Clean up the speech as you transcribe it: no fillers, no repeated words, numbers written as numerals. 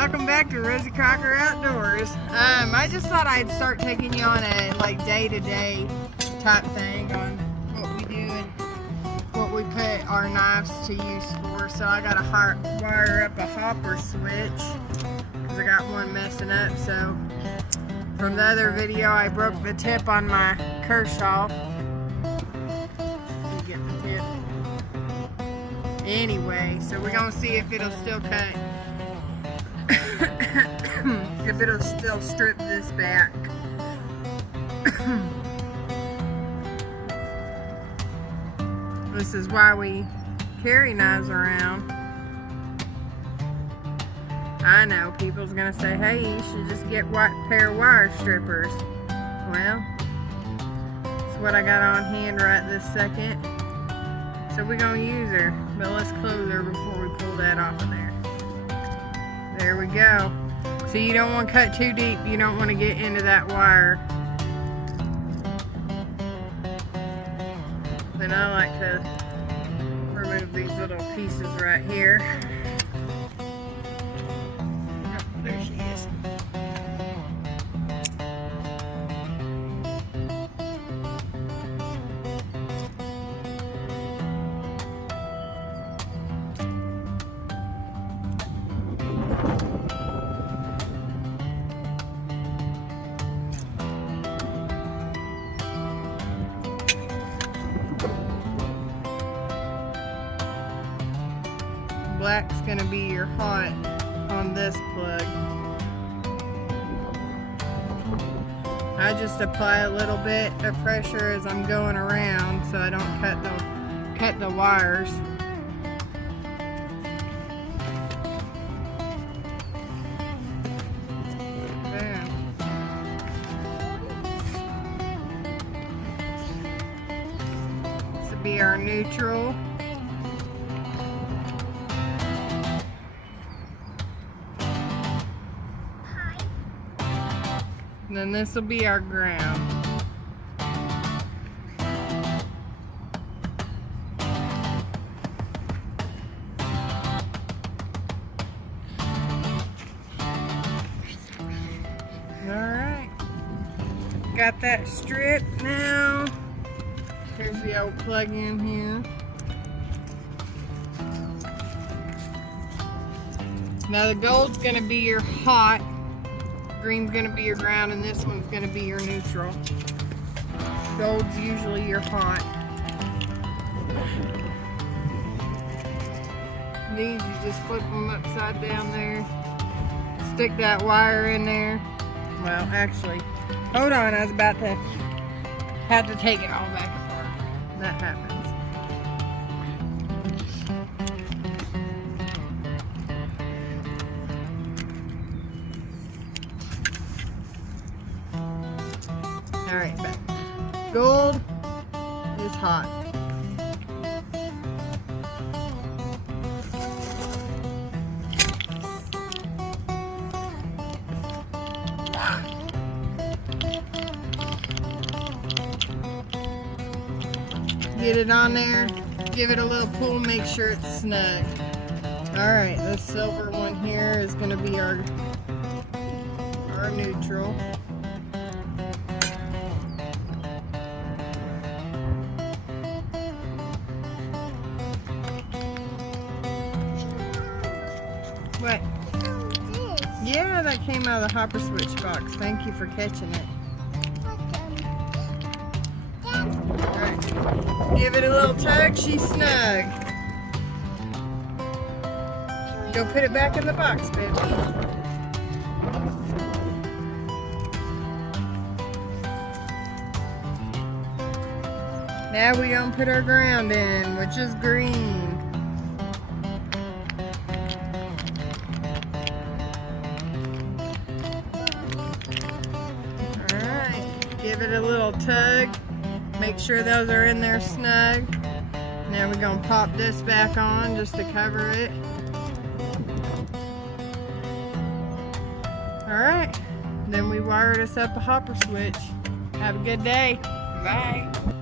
Welcome back to Rosie Crocker Outdoors. I just thought I'd start taking you on a day-to-day type thing on what we do and what we put our knives to use for. So I got to wire up a hopper switch because I got one messing up. So from the other video, I broke the tip on my Kershaw. Get the tip. Anyway, so we're gonna see if it'll still cut. If it'll still strip this back. This is why we carry knives around. I know people's gonna say, hey, you should just get a pair of wire strippers. Well, that's what I got on hand right this second. So we're gonna use her, but let's close her before we pull that off of there. There we go. So you don't want to cut too deep. You don't want to get into that wire. Then I like to remove these little pieces right here. Oh, there she is. Black's gonna be your hot on this plug. I just apply a little bit of pressure as I'm going around so I don't cut the wires. There. This will be our neutral. And then this will be our ground. Alright. Got that strip now. Here's the old plug-in here. Now the gold's going to be your hot. Green's gonna be your ground, and this one's gonna be your neutral. Gold's usually your hot. These, you just flip them upside down there. Stick that wire in there. Well, actually, hold on, I was about to have to take it all back apart. That happens. Alright, back. Gold is hot. Get it on there, give it a little pull, make sure it's snug. Alright, this silver one here is going to be our neutral. What? Yeah, that came out of the hopper switch box. Thank you for catching it. Alright. Give it a little tug, she's snug. Go put it back in the box, baby. Now we're gonna put our ground in, which is green. Give it a little tug. Make sure those are in there snug. Now we're going to pop this back on just to cover it. Alright. Then we wired us up a hopper switch. Have a good day. Bye.